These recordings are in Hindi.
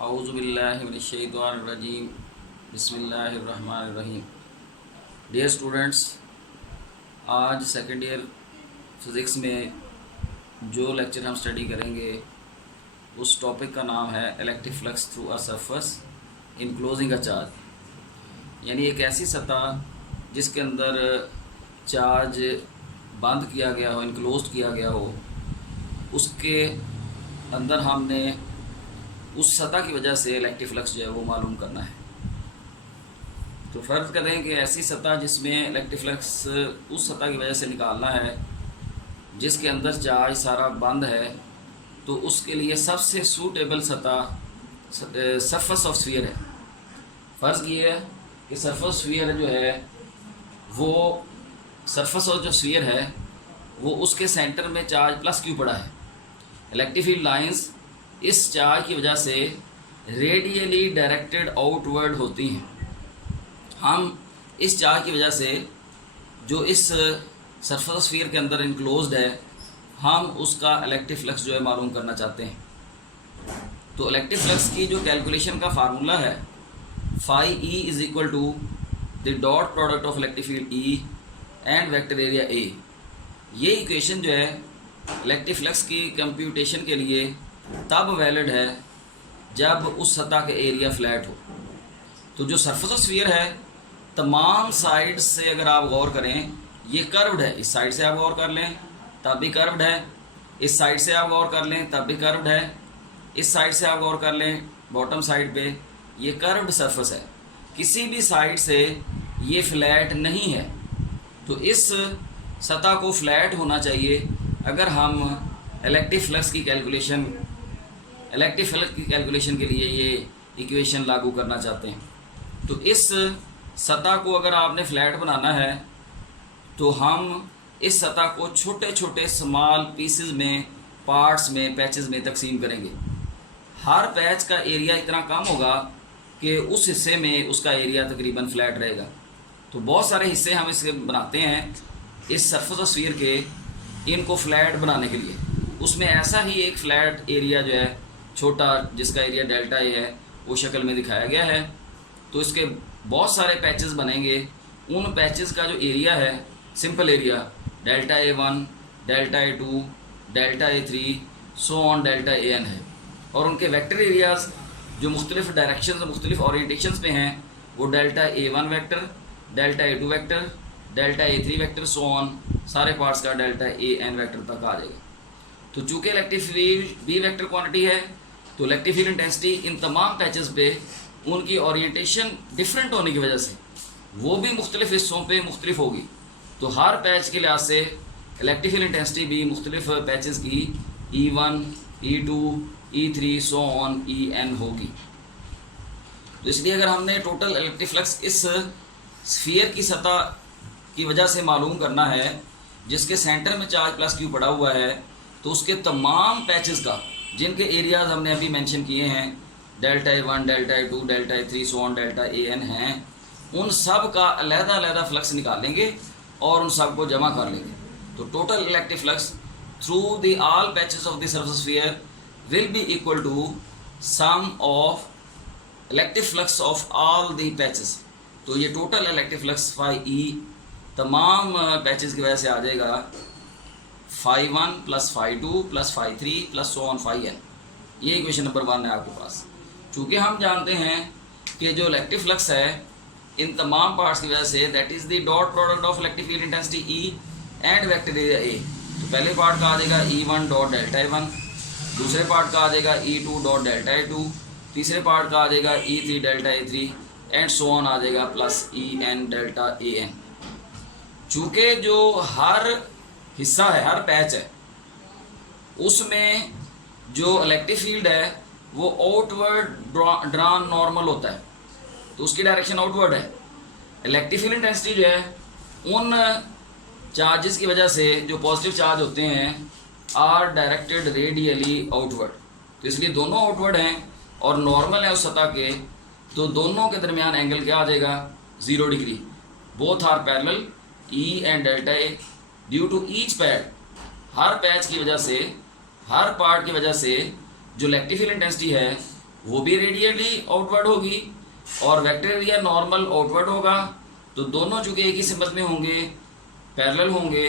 औज़ुबिल्लाहिमिनश्शैतानिर्रजीम बिस्मिल्लाहिर्रहमानिर्रहीम। डियर स्टूडेंट्स, आज सेकेंड ईयर फिज़िक्स में जो लेक्चर हम स्टडी करेंगे उस टॉपिक का नाम है electric flux through a surface enclosing a charge. यानी एक ऐसी सतह जिसके अंदर चार्ज बंद किया गया हो, इनक्लोज किया गया हो, उसके अंदर हमने उस सतह की वजह से इलेक्ट्रिक फ्लक्स जो है वो मालूम करना है। तो फ़र्ज़ करें कि ऐसी सतह जिसमें इलेक्ट्रिक फ्लक्स उस सतह की वजह से निकालना है जिसके अंदर चार्ज सारा बंद है, तो उसके लिए सबसे सूटेबल सतह सरफेस ऑफ स्फीयर है। फ़र्ज़ ये है कि सरफेस स्फीयर जो है वो सरफेस ऑफ जो स्फीयर है वो उसके सेंटर में चार्ज प्लस क्यू पड़ा है। इलेक्ट्रिक फील्ड लाइंस इस चार्ज की वजह से रेडियली डायरेक्टेड आउटवर्ड होती हैं। हम इस चार्ज की वजह से जो इस सरफेस स्फीयर के अंदर इनक्लोज्ड है, हम उसका इलेक्ट्रिक फ्लक्स जो है मालूम करना चाहते हैं। तो इलेक्ट्रिक फ्लक्स की जो कैलकुलेशन का फार्मूला है phi E is equal to the dot product of electric field E and vector area A. ये इक्वेशन जो है इलेक्ट्रिक फ्लक्स की कंप्यूटेशन के लिए तब वैलिड है जब उस सतह के एरिया फ्लैट हो। तो जो सरफेस ऑफ स्फीयर है तमाम साइड से अगर आप गौर करें ये कर्व्ड है। इस साइड से आप गौर कर लें तब भी कर्व्ड है, इस साइड से आप गौर कर लें तब भी कर्व्ड है, इस साइड से आप गौर कर लें बॉटम साइड पे ये कर्व्ड सरफेस है। किसी भी साइड से ये फ्लैट नहीं है। तो इस सतह को फ्लैट होना चाहिए अगर हम इलेक्ट्रिक फ्लक्स की कैलकुलेशन के लिए ये इक्वेशन लागू करना चाहते हैं। तो इस सतह को अगर आपने फ्लैट बनाना है तो हम इस सतह को छोटे छोटे स्मॉल पीसेस में, पार्ट्स में, पैचेस में तकसीम करेंगे। हर पैच का एरिया इतना कम होगा कि उस हिस्से में उसका एरिया तकरीबन फ्लैट रहेगा। तो बहुत सारे हिस्से हम इसके बनाते हैं इस सरफेस ऑफ स्फीयर के, इनको फ्लैट बनाने के लिए। उसमें ऐसा ही एक फ्लैट एरिया जो है छोटा, जिसका एरिया डेल्टा ए है, वो शक्ल में दिखाया गया है। तो इसके बहुत सारे पैचेस बनेंगे। उन पैचेस का जो एरिया है, simple area delta A1, delta A2, delta A3 so on delta AN है। और उनके वेक्टर एरियाज़ जो मुख्तलिफ डायरेक्शन, मुख्तलिफ ओरिएंटेशंस पे हैं, वो delta A1 vector, delta A2 vector, delta A3 vector so on, सारे पार्ट्स का डेल्टा AN वेक्टर तक आ जाएगा। तो चूँकि इलेक्ट्रिक फील्ड बी वेक्टर क्वांटिटी है, तो इलेक्ट्रिक फील्ड इंटेंसिटी इन तमाम पैचेस पे उनकी ओरिएंटेशन डिफरेंट होने की वजह से वो भी मुख्तलिफ हिस्सों पे मुख्तलिफ होगी। तो हर पैच के लिहाज से इलेक्ट्रिक फील्ड इंटेंसिटी भी मुख्तलिफ पैचेस की E1, E2, E3 so on EN होगी। तो इसलिए अगर हमने टोटल इलेक्ट्रिक फ्लक्स इस स्फीयर की सतह की वजह से मालूम करना है जिसके सेंटर में चार्ज प्लस क्यू पड़ा हुआ है, तो उसके तमाम पैचेस का, जिनके एरियाज़ हमने अभी मेंशन किए हैं, delta A1, delta A2, delta A3 so on delta AN हैं, उन सब का अलग-अलग फ्लक्स निकालेंगे और उन सब को जमा कर लेंगे। तो total electric flux through the all patches of the surface sphere will be equal to sum of electric flux of all the patches. तो ये total electric flux phi E तमाम पैचेस की वजह से आ जाएगा phi 1 plus phi 2 plus phi 3 plus so on phi n। ये इक्वेशन नंबर 1 है आपके पास। चूँकि हम जानते हैं कि जो इलेक्ट्रिक फ्लक्स है इन तमाम पार्ट्स की वजह say that is the dot product of electric field intensity E and vector area A। तो पहले पार्ट का आ जाएगा E1 डॉट डेल्टा A1, दूसरे पार्ट का आ जाएगा E2 डॉट डेल्टा A2, तीसरे पार्ट का आ जाएगा E3 delta A3 and so on आ जाएगा प्लस EN डेल्टा AN। चूँकि जो हर हिस्सा है, हर पैच है, उसमें जो इलेक्ट्रिक फील्ड है वो आउटवर्ड ड्रॉन नॉर्मल होता है, तो उसकी डायरेक्शन आउटवर्ड है। इलेक्ट्रिक फील्ड इंटेंसिटी जो है उन चार्जेस की वजह से जो पॉजिटिव चार्ज होते हैं आर डायरेक्टेड रेडियली आउटवर्ड। तो इसलिए दोनों आउटवर्ड हैं और नॉर्मल है उस सतह के, तो दोनों के दरमियान एंगल क्या आ जाएगा, 0 degree. Both are parallel E and delta A due to each pad. हर पैच की वजह से, हर पार्ट की वजह से जो इलेक्ट्रिक फील्ड इंटेंसिटी है वो भी रेडियली आउटवर्ड होगी और वेक्टर एरिया नॉर्मल आउटवर्ड होगा। तो दोनों चूंकि एक ही सिम्बल में होंगे, पैरेलल होंगे,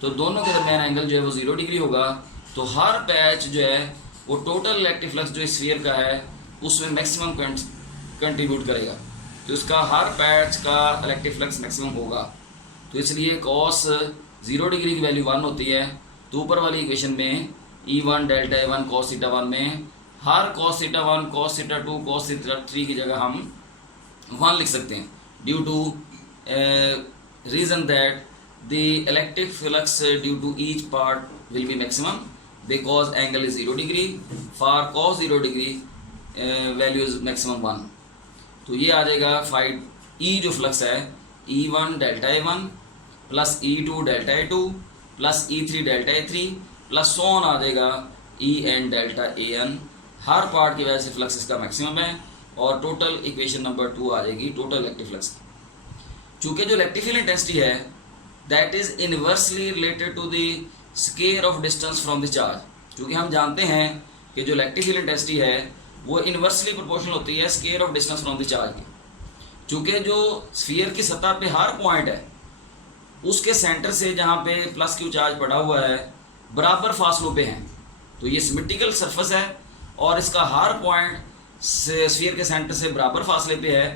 तो दोनों के दरमियान एंगल जो है वो 0 डिग्री होगा। तो हर पैच जो है वो टोटल इलेक्ट्रिक फ्लक्स जो स्फीयर का है उसमें मैक्सिमम कंट्रीब्यूट करेगा। तो इसका हर पैच का इलेक्ट्रिक फ्लक्स मैक्सिमम होगा। तो इसलिए कॉस 0 डिग्री की वैल्यू 1 होती है। तो ऊपर वाली इक्वेशन में E1 delta A1 cos theta 1 में हर cos theta 1, cos theta 2, cos theta 3 की जगह हम 1 लिख सकते हैं, due to reason that the electric flux due to each part will be maximum because angle is 0 degree. For cos 0 degree value is maximum 1. तो ये आ जाएगा फाइड E जो फ्लक्स है E1 delta A1 plus E2 delta A2 plus E3 delta A3 plus so on आ जाएगा En डेल्टा An। हर पार्ट की वजह से फ्लक्स इसका मैक्सिमम है और टोटल इक्वेशन नंबर 2 आ जाएगी टोटल इलेक्ट्रिक फ्लक्स। चूँकि जो इलेक्ट्रिक फील्ड इंटेंसिटी है that is inversely related to the square of distance from the charge। क्योंकि हम जानते हैं कि जो इलेक्ट्रिक फील्ड इंटेंसिटी है वो इन्वर्सली प्रोपोर्शनल होती है square of distance from the charge की। चूँकि जो स्फीयर की सतह पे हर पॉइंट है उसके सेंटर से जहाँ पे प्लस क्यू चार्ज पड़ा हुआ है बराबर फासलों पे हैं। तो ये सिमेट्रिकल सरफेस है और इसका हर पॉइंट स्फीयर के सेंटर से बराबर फासले पे है।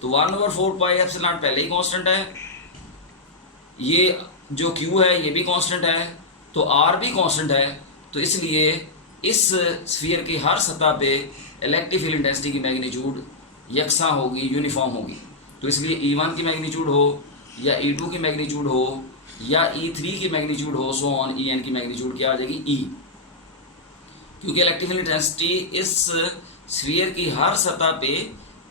तो 1/4 पाई एप्सिलॉन पहले ही कांस्टेंट है, ये जो Q है ये भी कांस्टेंट है, तो R भी कांस्टेंट है। तो इसलिए इस स्फीयर की हर सतह पे इलेक्ट्रिक फील्ड इंटेंसिटी की मैग्नीट्यूड यकसा होगी, यूनिफॉर्म होगी। तो इसलिए E1 की मैग्नीट्यूड हो या E2 की मैग्नीट्यूड हो या E3 की मैग्नीट्यूड हो, सो ऑन En की मैग्नीट्यूड क्या आ जाएगी E। क्योंकि इलेक्ट्रिक फील्ड इंटेंसिटी इस स्फीयर की हर सतह पे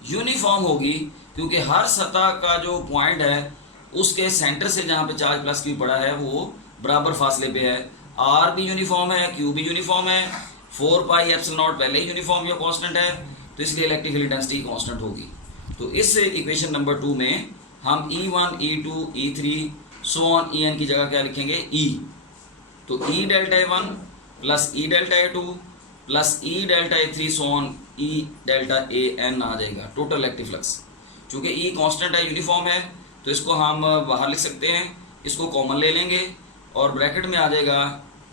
यूनिफॉर्म होगी, क्योंकि हर सतह का जो पॉइंट है उसके सेंटर से जहाँ पे चार्ज प्लस क्यू पड़ा है वो बराबर फासले पे है। आर भी यूनिफॉर्म है, क्यू भी यूनिफॉर्म है, 4 पाई एप्सिलॉन नॉट पहले ही यूनिफॉर्म या कांस्टेंट है, तो इसलिए इलेक्ट्रिक फील्ड इंटेंसिटी कांस्टेंट होगी। तो इस इक्वेशन नंबर 2 में हम E1, E2, E3 so on En की जगह क्या लिखेंगे E। तो E delta A1 plus E delta A2 plus E delta A3 so on E delta An आ जाएगा टोटल इलेक्ट्रिक फ्लक्स। चूँकि E कांस्टेंट है, यूनिफॉर्म है, तो इसको हम बाहर लिख सकते हैं, इसको कॉमन ले लेंगे और ब्रैकेट में आ जाएगा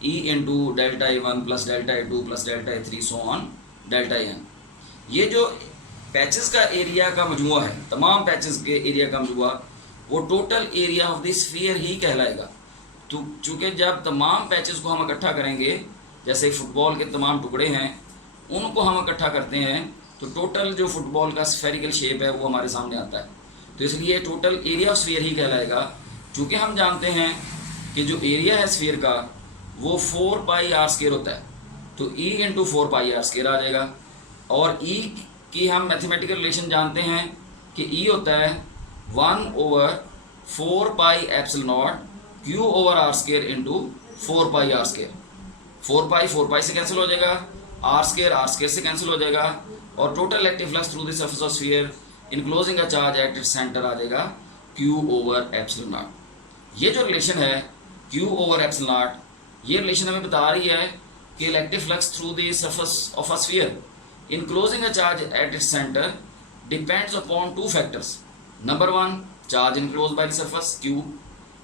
E into delta A1 plus delta A2 plus delta A3 so on delta An। ये जो पैचेस का एरिया का मजमुआ है, तमाम पैचेस के एरिया का मजमुआ, वो total area of the sphere ही कहलाएगा। तो चूँकि जब तमाम पैचेस को हम इकट्ठा करेंगे, जैसे फुटबॉल के तमाम टुकड़े हैं उनको हम इकट्ठा करते हैं, तो टोटल जो फुटबॉल का स्फेरिकल शेप है वो हमारे सामने आता है। तो इसलिए टोटल एरिया ऑफ स्फीयर ही कहलाएगा। चूँकि हम जानते हैं कि जो एरिया है स्फीयर का वो 4 पाई आर स्क्वायर होता है, तो E into 4 pi are square आ जाएगा। और E की हम मैथमेटिकल रिलेशन जानते हैं कि E होता है 1/4 pi epsilon naught Q over R square into 4 pi are square. 4 pi से कैंसिल हो जाएगा, आर स्क्वायर से कैंसिल हो जाएगा, और total electric flux through the surface of sphere enclosing a charge at its centre आ जाएगा Q ओवर एप्सिलॉन नॉट। ये जो रिलेशन है Q ओवर एप्सिलॉन नॉट, ये रिलेशन हमें बता रही है कि electric flux through the surface of a sphere enclosing a charge at its centre depends upon 2 factors. Number 1 charge enclose by the surface Q,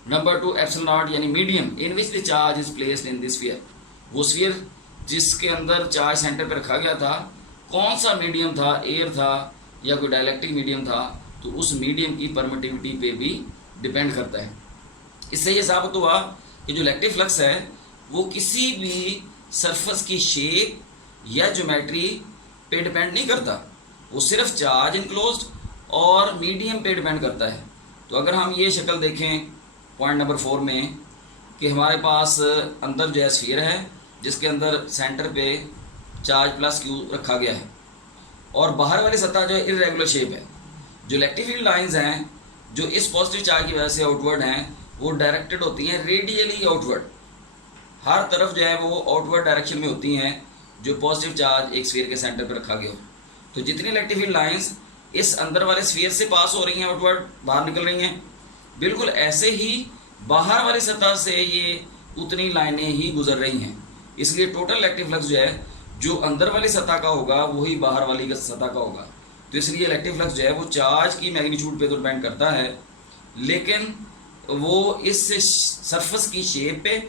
number 2 epsilon naught यानी medium in which the charge is placed in the sphere. वो स्फीयर जिसके अंदर चार्ज सेंटर पर रखा गया था कौन सा मीडियम था, एयर था या कोई डाइलेक्ट्रिक मीडियम था, तो उस मीडियम की परमिटिविटी पे भी डिपेंड करता है। इससे ये साबित हुआ कि जो इलेक्ट्रिक फ्लक्स है वो किसी भी सरफेस की शेप या ज्योमेट्री पे डिपेंड नहीं करता, वो सिर्फ चार्ज इनक्लोज्ड और मीडियम पे डिपेंड करता है। तो अगर हम ये शक्ल देखें पॉइंट नंबर 4 में कि हमारे पास अंदर जो है स्फीयर है जिसके अंदर सेंटर पे चार्ज प्लस क्यू रखा गया है, और बाहर वाली सतह जो है इरेगुलर शेप है। जो इलेक्ट्रिक फील्ड लाइंस हैं जो इस पॉजिटिव चार्ज की वजह से आउटवर्ड हैं वो डायरेक्टेड होती हैं रेडियली आउटवर्ड, हर तरफ जो है वो आउटवर्ड डायरेक्शन में होती हैं जो पॉजिटिव चार्ज एक स्फीयर के सेंटर पर रखा गया हो। तो जितनी इलेक्ट्रिक फील्ड लाइंस इस अंदर वाले स्फीयर से पास हो रही हैं, आउटवर्ड बाहर निकल रही हैं, बिल्कुल ऐसे ही बाहर वाली सतह से ये उतनी लाइनें ही गुजर रही हैं। इसलिए टोटल इलेक्ट्रिक फ्लक्स जो है जो अंदर वाली सतह का होगा वही बाहर वाली का सतह का होगा। तो इसलिए इलेक्ट्रिक फ्लक्स जो है वो चार्ज की मैग्नीट्यूड पे तो डिपेंड करता है, लेकिन वो इस सरफेस की शेप पे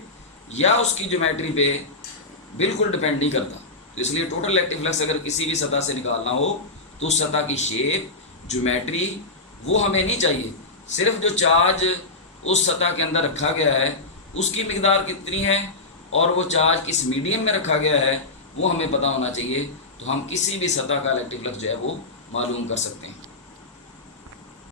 या उसकी ज्योमेट्री पे बिल्कुल डिपेंड नहीं करता। तो इसलिए टोटल इलेक्ट्रिक फ्लक्स अगर किसी भी सतह से निकालना हो तो उस सतह की शेप, ज्योमेट्री वो हमें नहीं चाहिए, सिर्फ जो चार्ज उस सतह के अंदर रखा गया है उसकी मिकदार कितनी है और वो चार्ज किस मीडियम में रखा गया है वो हमें पता होना चाहिए। तो हम किसी भी सतह का इलेक्ट्रिक फ्लक्स जो है वो मालूम कर सकते हैं।